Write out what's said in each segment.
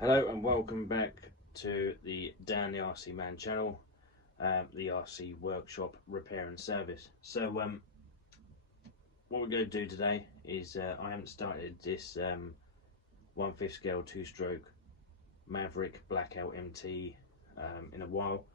Hello and welcome back to the Dan the RC Man channel, the RC workshop repair and service. So what we're going to do today is I haven't started this 1/5 scale 2-stroke Maverick Blackout MT in a while.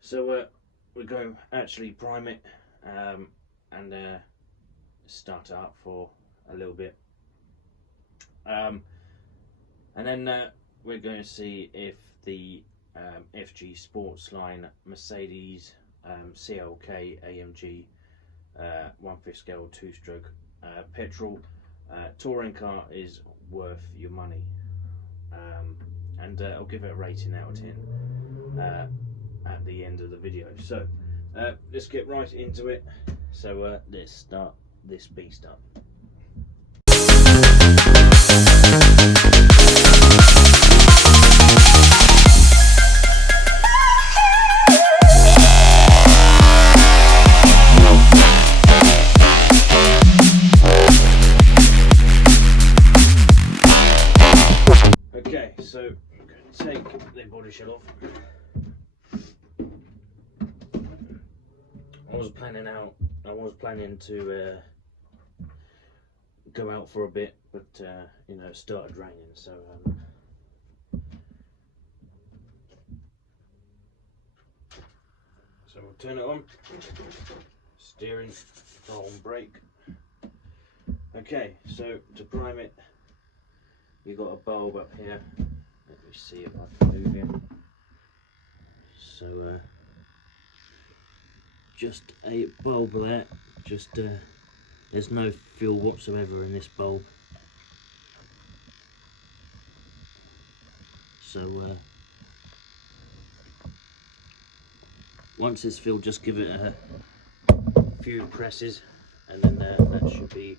So we're going to actually prime it and start it up for a little bit. And then we're going to see if the FG Sportsline Mercedes CLK AMG 1/5 scale 2-stroke petrol touring car is worth your money. And I'll give it a rating out of 10 at the end of the video. So let's get right into it. So let's start this beast up. Okay, so I'm going to take the body shell off. I was planning to go out for a bit, but you know, it started raining, so we'll turn it on. Steering, throttle and brake. Okay, so to prime it, you've got a bulb up here. Let me see if I can move it. So just a bulb there. Just there's no fuel whatsoever in this bulb. So once it's filled, just give it a few presses, and then that should be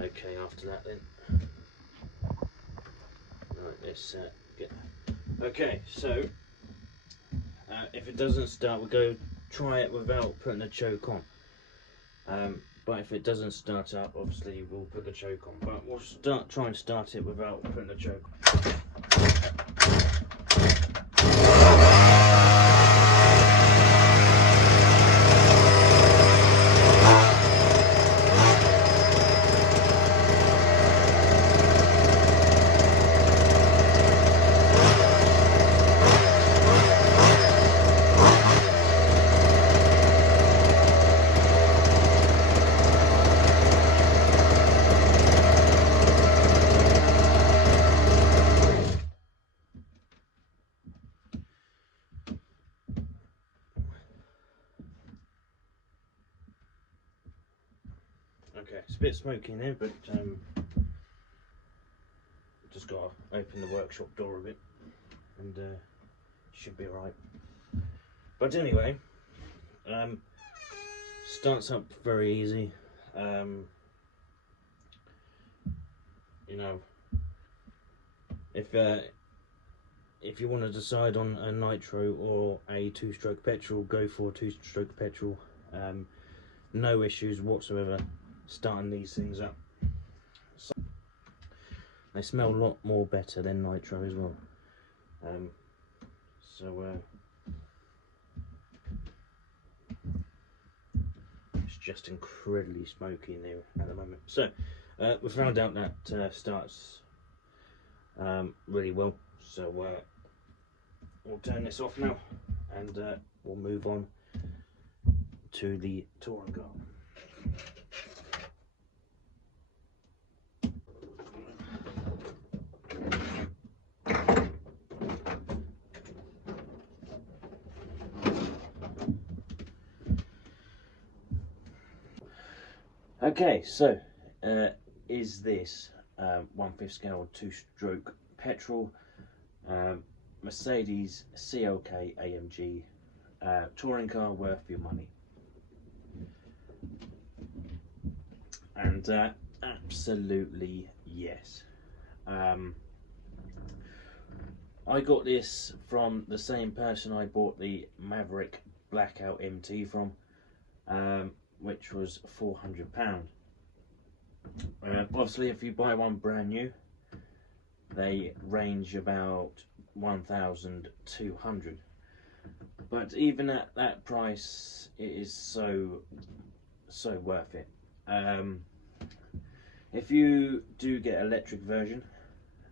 okay after that then. Right, let's get that. Okay, so if it doesn't start, we'll go try it without putting a choke on. But if it doesn't start up, obviously we'll put the choke on. But we'll try and start it without putting a choke on. Okay, it's a bit smoky in here, but just got to open the workshop door a bit, and should be alright. But anyway, starts up very easy. You know, if you want to decide on a nitro or a 2-stroke petrol, go for 2-stroke petrol. No issues whatsoever starting these things up. So they smell a lot more better than nitro as well. It's just incredibly smoky in there at the moment. So we found out that starts really well. So we'll turn this off now, and we'll move on to the touring car. Okay, so is this 1/5 scale 2-stroke petrol Mercedes CLK AMG touring car worth your money? And absolutely yes. I got this from the same person I bought the Maverick Blackout MT from, which was £400. Obviously, if you buy one brand new, they range about 1,200. But even at that price, it is so worth it. If you do get electric version,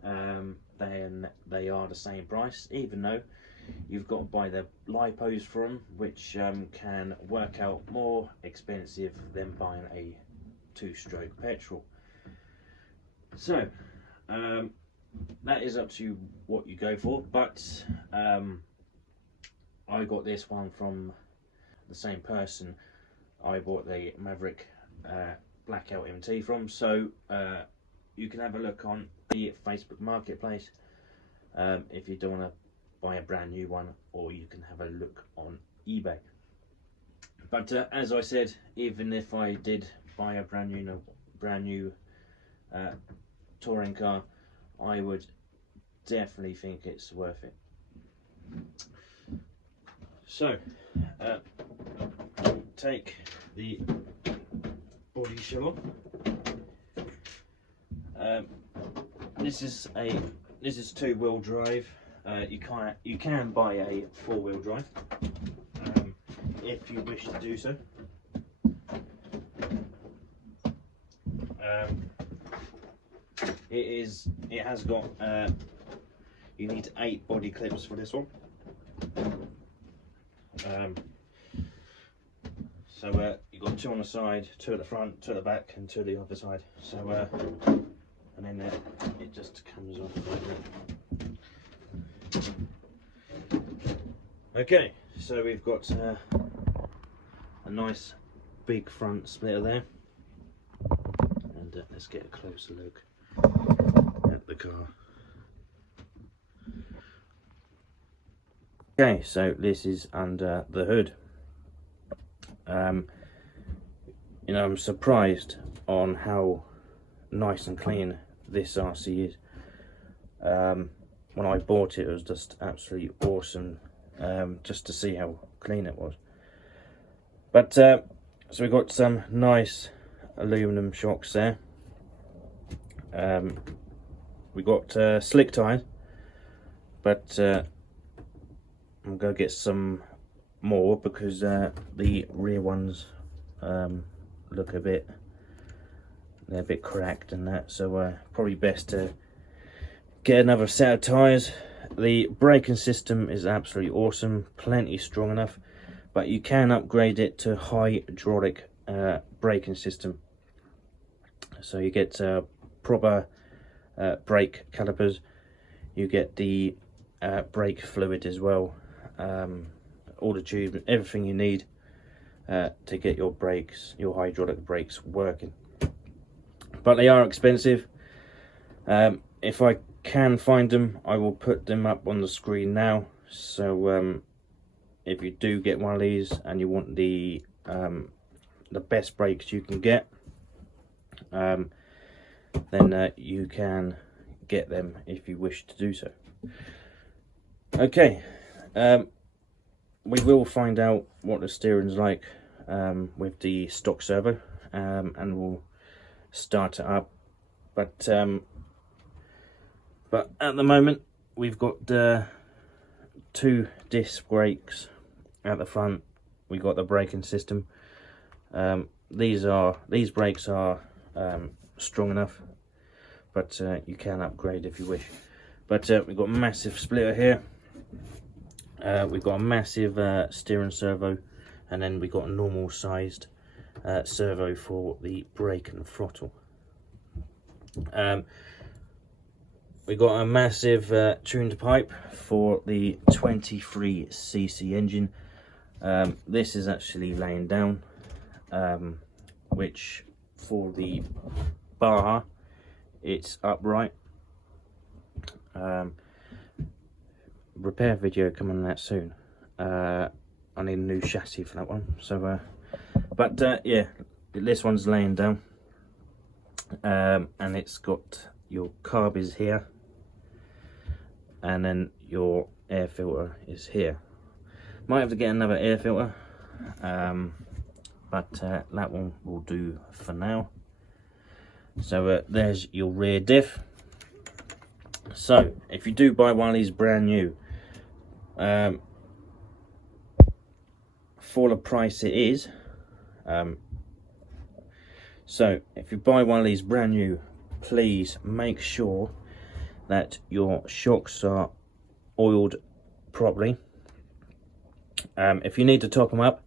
then they are the same price, even though you've got to buy the lipos for them, which can work out more expensive than buying a 2-stroke petrol. So that is up to you what you go for, but I got this one from the same person I bought the Maverick blackout MT from, so you can have a look on the Facebook marketplace if you don't want to buy a brand new one, or you can have a look on eBay. But as I said, even if I did buy a brand new touring car, I would definitely think it's worth it. So take the body shell off. This is 2-wheel drive. You can buy a 4-wheel drive if you wish to do so. It has got you need 8 body clips for this one. So you've got 2 on the side, 2 at the front, 2 at the back, and 2 at the other side. So and then it just comes off like that. Okay, so we've got a nice big front splitter there, and let's get a closer look at the car. Okay, so this is under the hood. You know, I'm surprised on how nice and clean this RC is. When I bought it, it was just absolutely awesome, just to see how clean it was. But so we've got some nice aluminum shocks there. We got slick tires, but I'm going to get some more because the rear ones look they're a bit cracked and that, so probably best to get another set of tyres. The braking system is absolutely awesome, plenty strong enough, but you can upgrade it to hydraulic braking system. So you get proper brake calipers, you get the brake fluid as well, all the tubes, everything you need to get your brakes, your hydraulic brakes working. But they are expensive. If I can find them, I will put them up on the screen now. So if you do get one of these and you want the best brakes you can get, then you can get them if you wish to do so. Okay, we will find out what the steering's like with the stock servo, and we'll start it up. But at the moment we've got 2 disc brakes at the front. We got the braking system. These brakes are strong enough, but you can upgrade if you wish. But we've got a massive splitter here. We've got a massive steering servo, and then we've got a normal sized servo for the brake and throttle. We've got a massive tuned pipe for the 23cc engine. This is actually laying down, which for the bar it's upright. Repair video coming on that soon. I need a new chassis for that one. So but yeah, this one's laying down, and it's got your carb is here, and then your air filter is here. Might have to get another air filter, but that one will do for now. So there's your rear diff. So if you do buy one of these brand new, for the price it is, so if you buy one of these brand new, please make sure that your shocks are oiled properly. If you need to top them up,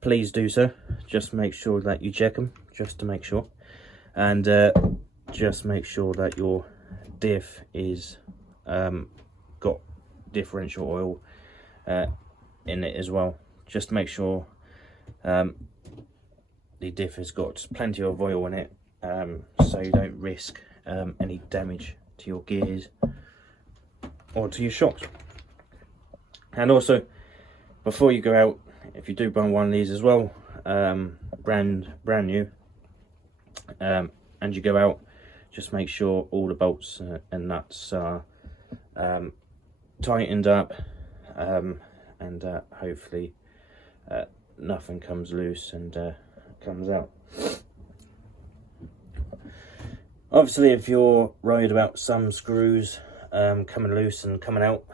please do so. Just make sure that you check them, just to make sure. And just make sure that your diff is got differential oil in it as well. Just make sure the diff has got plenty of oil in it, so you don't risk any damage to your gears or to your shocks. And also, before you go out, if you do buy one of these as well, brand new, and you go out, just make sure all the bolts and nuts are tightened up, and hopefully nothing comes loose and comes out. Obviously, if you're worried about some screws coming loose and coming out,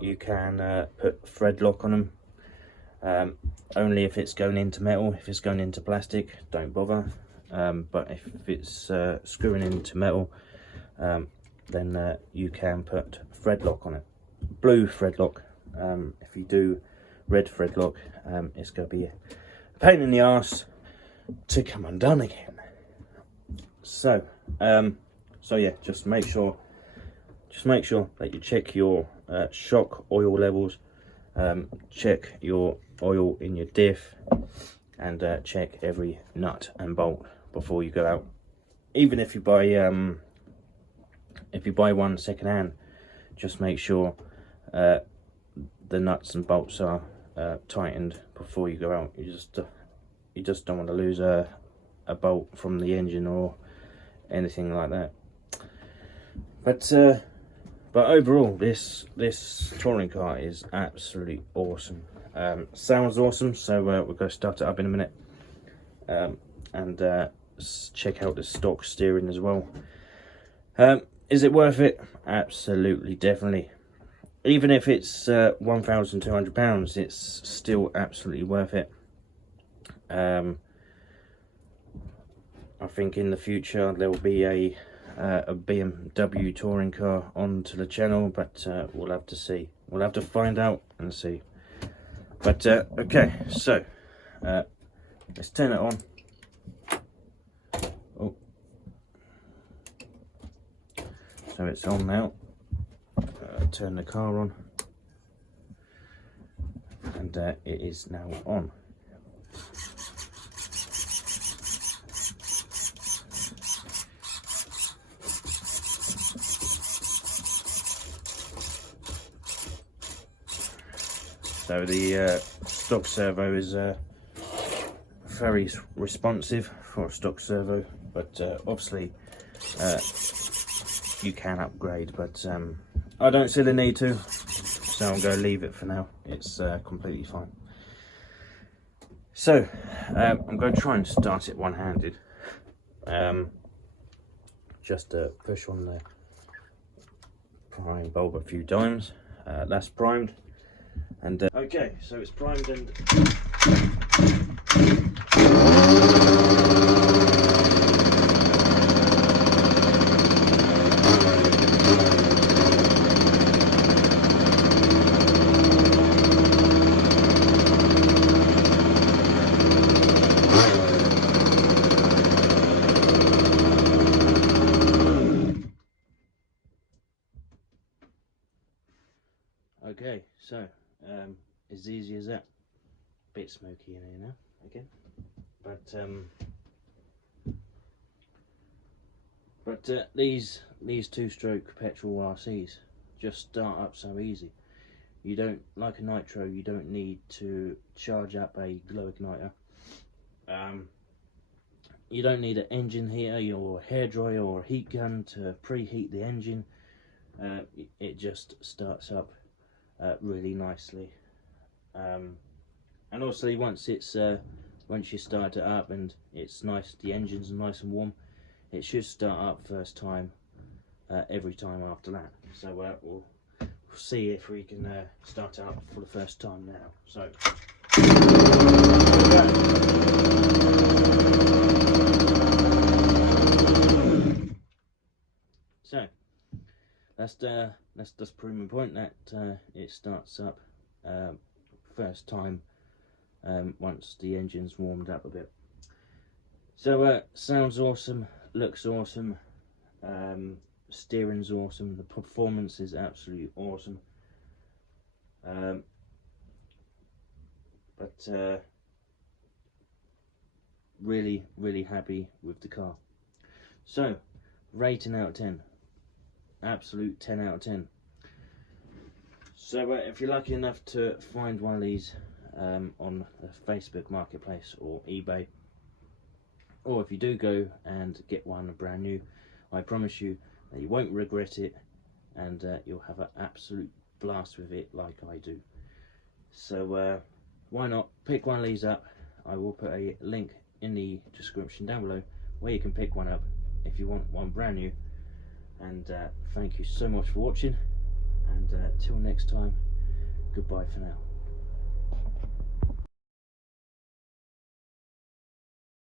you can put thread lock on them, only if it's going into metal. If it's going into plastic, don't bother, but if it's screwing into metal, then you can put thread lock on it, blue thread lock. If you do red thread lock, it's going to be a pain in the arse to come undone again. So yeah, just make sure that you check your shock oil levels, check your oil in your diff, and check every nut and bolt before you go out. Even if you buy one second hand, just make sure the nuts and bolts are tightened before you go out. You just don't want to lose a bolt from the engine or anything like that. But overall, this touring car is absolutely awesome. Sounds awesome, so we're going to start it up in a minute, and check out the stock steering as well. Is it worth it? Absolutely, definitely. Even if it's £1,200, it's still absolutely worth it. I think in the future there will be a BMW touring car onto the channel, but we'll have to see. We'll have to find out and see. But okay, so let's turn it on. Oh, so it's on now. Turn the car on, and it is now on. So the stock servo is very responsive for a stock servo, but obviously you can upgrade, but I don't see the need to, so I'm going to leave it for now. It's completely fine. So I'm going to try and start it one-handed. Just push on the prime bulb a few times. That's primed. And okay, so it's primed and okay, so as easy as that. Bit smoky in here now again, but these two-stroke petrol RCs just start up so easy. You don't, like a nitro, you don't need to charge up a glow igniter. You don't need an engine heater or a hairdryer or a heat gun to preheat the engine. It just starts up really nicely. And also once you start it up and it's nice, the engine's nice and warm, it should start up first time every time after that. So we'll see if we can start out for the first time now. So that's just proving point that it starts up first time once the engine's warmed up a bit. So sounds awesome, looks awesome, steering's awesome, the performance is absolutely awesome. But really happy with the car. So rating out of 10, absolute 10 out of 10. So if you're lucky enough to find one of these on the Facebook marketplace or eBay, or if you do go and get one brand new, I promise you that you won't regret it, and you'll have an absolute blast with it like I do. So why not pick one of these up? I will put a link in the description down below where you can pick one up if you want one brand new. And thank you so much for watching, and till next time, goodbye for now.